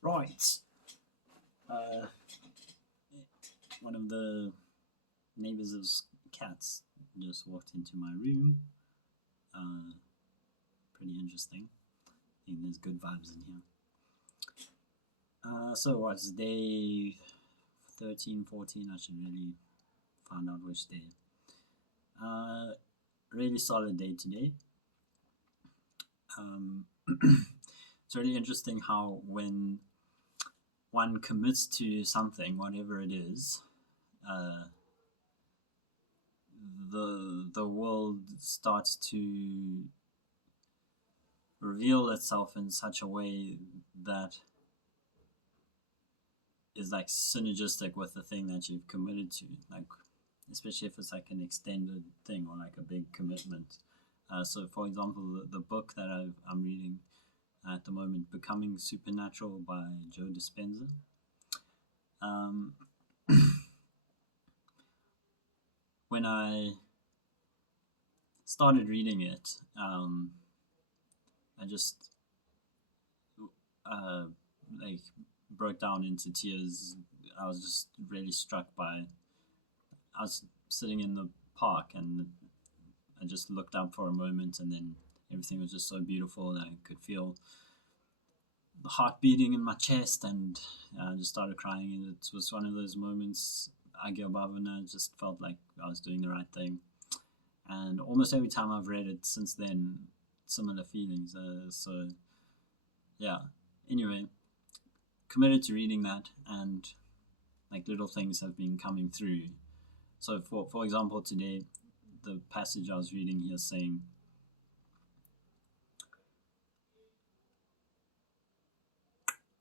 Right. Uh, One of the neighbors' cats just walked into my room. Uh, Pretty interesting. I think there's good vibes in here. So what's day 13, 14? I should really find out which day. Really solid day today. It's really interesting how when one commits to something, whatever it is, uh, the world starts to reveal itself in such a way that is like synergistic with the thing that you've committed to, like especially if it's like an extended thing or like a big commitment. So for example, the book that I'm reading at the moment, Becoming Supernatural by Joe Dispenza. um, when I started reading it, I just uh, like broke down into tears. I was just really struck by. I was sitting in the park and I just looked up for a moment, and then everything was just so beautiful that I could feel the heart beating in my chest, and I just started crying. And it was one of those moments I get above, and I just felt like I was doing the right thing. And almost every time I've read it since then, similar feelings. So yeah. Anyway, committed to reading that, and like little things have been coming through. So for example, today the passage I was reading here saying,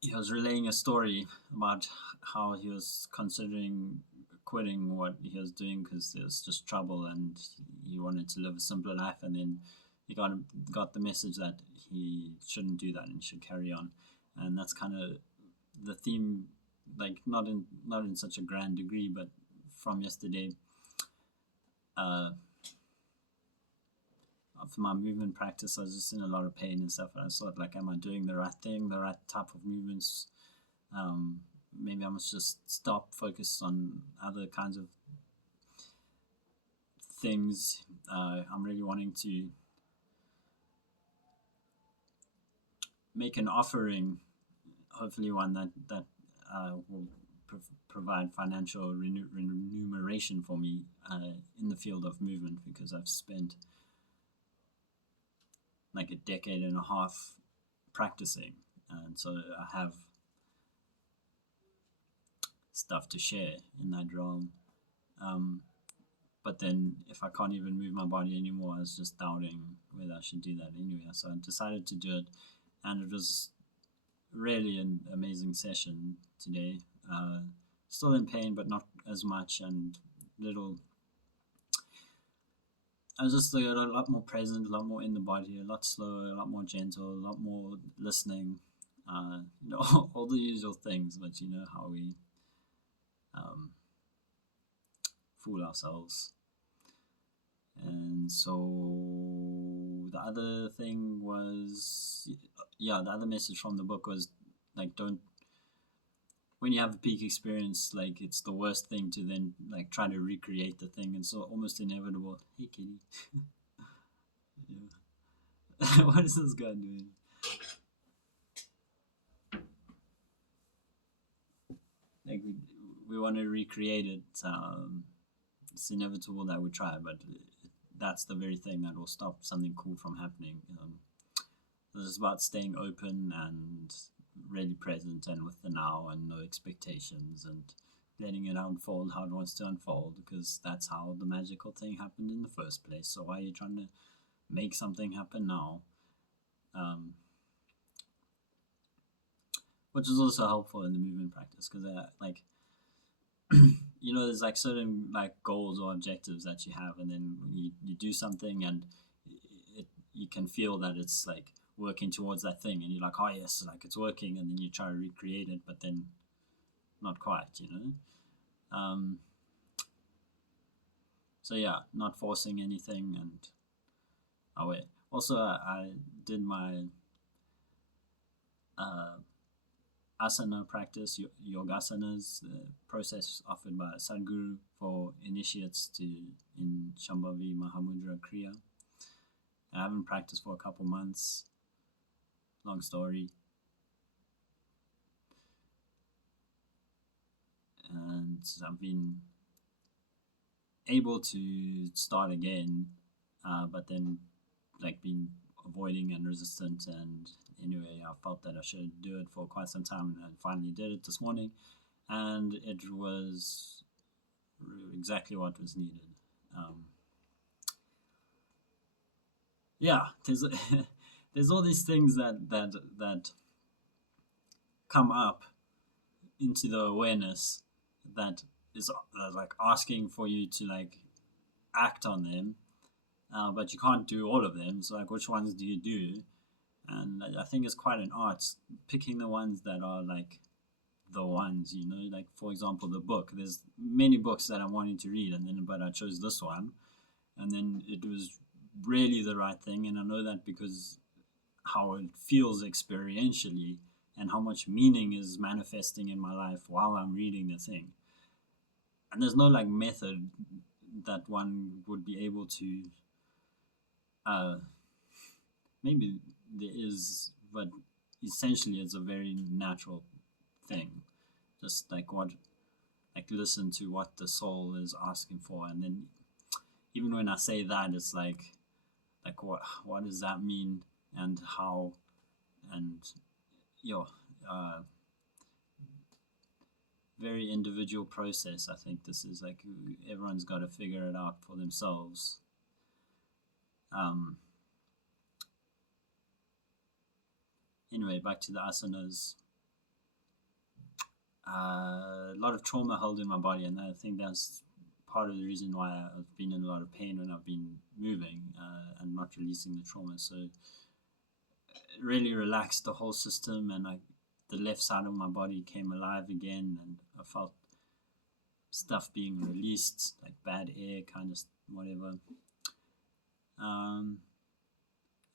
he was relaying a story about how he was considering quitting what he was doing because there was just trouble and he wanted to live a simpler life, and then he got the message that he shouldn't do that and he should carry on. And that's kind of the theme, like not in such a grand degree, but from yesterday. For my movement practice, I was just in a lot of pain and stuff, and I thought, like, am I doing the right thing, the right type of movements? Maybe I must just stop, focus on other kinds of things. I'm really wanting to make an offering, hopefully one that will provide financial remuneration for me in the field of movement, because I've spent like a decade and a half practicing, and so I have stuff to share in that realm. But then if I can't even move my body anymore, I was just doubting whether I should do that anyway. So I decided to do it, and it was really an amazing session today. Still in pain, but not as much, and little. I was just a lot more present, a lot more in the body, a lot slower, a lot more gentle, a lot more listening. All the usual things, but you know how we um, fool ourselves. And so the other thing was, yeah, the other message from the book was like, don't, when you have a peak experience, like it's the worst thing to then like try to recreate the thing. It's so almost inevitable. Hey, kitty. Yeah. What is this guy doing? Like we want to recreate it. It's inevitable that we try, but that's the very thing that will stop something cool from happening. It's about staying open and really present and with the now, and no expectations, and letting it unfold how it wants to unfold, because that's how the magical thing happened in the first place. So why are you trying to make something happen now? Which is also helpful in the movement practice, because like there's like certain like goals or objectives that you have, and then you do something, and you can feel that it's like working towards that thing, and you're like, oh yes, like it's working, and then you try to recreate it, but then not quite. So yeah, not forcing anything. And oh wait, also I did my asana practice, yogasanas, process offered by Sadhguru for initiates in Shambhavi Mahamudra Kriya. I haven't practiced for a couple months. Long story. And I've been able to start again, but then like been avoiding and resistant, and anyway I felt that I should do it for quite some time, and I finally did it this morning, and it was exactly what was needed. Yeah, there's all these things that come up into the awareness that is like asking for you to like act on them, but you can't do all of them. So like, which ones do you do? And I think it's quite an art picking the ones that are like the ones, you know, like for example, the book. There's many books that I'm wanting to read, but I chose this one, and then it was really the right thing. And I know that because how it feels experientially and how much meaning is manifesting in my life while I'm reading the thing. And there's no like method that one would be able to maybe there is, but essentially it's a very natural thing. Just like listen to what the soul is asking for, and then even when I say that, it's like what does that mean, and how, and very individual process. I think this is like everyone's got to figure it out for themselves. Anyway, back to the asanas. A lot of trauma held in my body, and I think that's part of the reason why I've been in a lot of pain when I've been moving and not releasing the trauma. So it really relaxed the whole system, and the left side of my body came alive again, and I felt stuff being released, like bad air, kind of whatever. And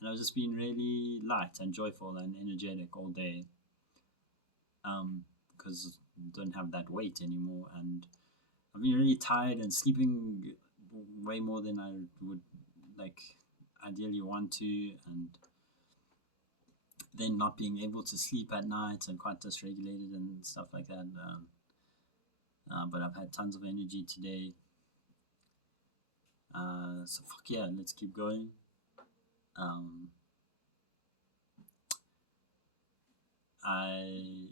I was just being really light and joyful and energetic all day, because I don't have that weight anymore, and I've been really tired and sleeping way more than I would like ideally want to, and then not being able to sleep at night and quite dysregulated and stuff like that. But I've had tons of energy today. So fuck yeah, let's keep going. I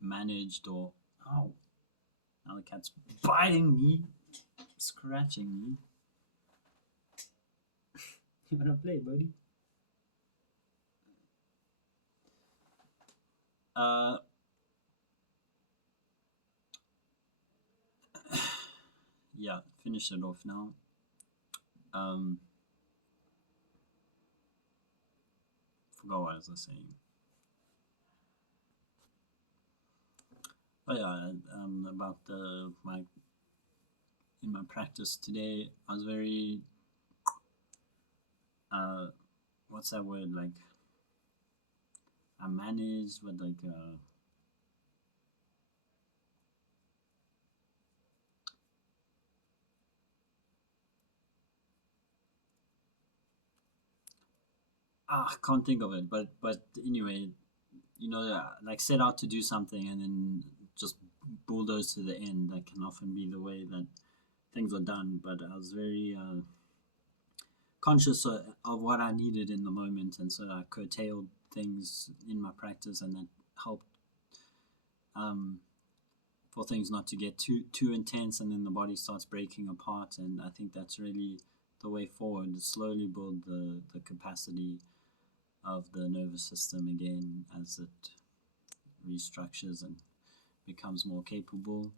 managed, ow, now the cat's biting me, scratching me. You wanna play, buddy? Yeah, finish it off now. Forgot what I was saying. Oh yeah, about in my practice today, I was very what's that word, like I managed with like I can't think of it, but anyway, you know, like set out to do something and then just bulldoze to the end. That can often be the way that things are done. But I was very conscious of what I needed in the moment, and so I curtailed things in my practice, and that helped for things not to get too intense, and then the body starts breaking apart. And I think that's really the way forward, to slowly build the capacity of the nervous system again as it restructures and becomes more capable.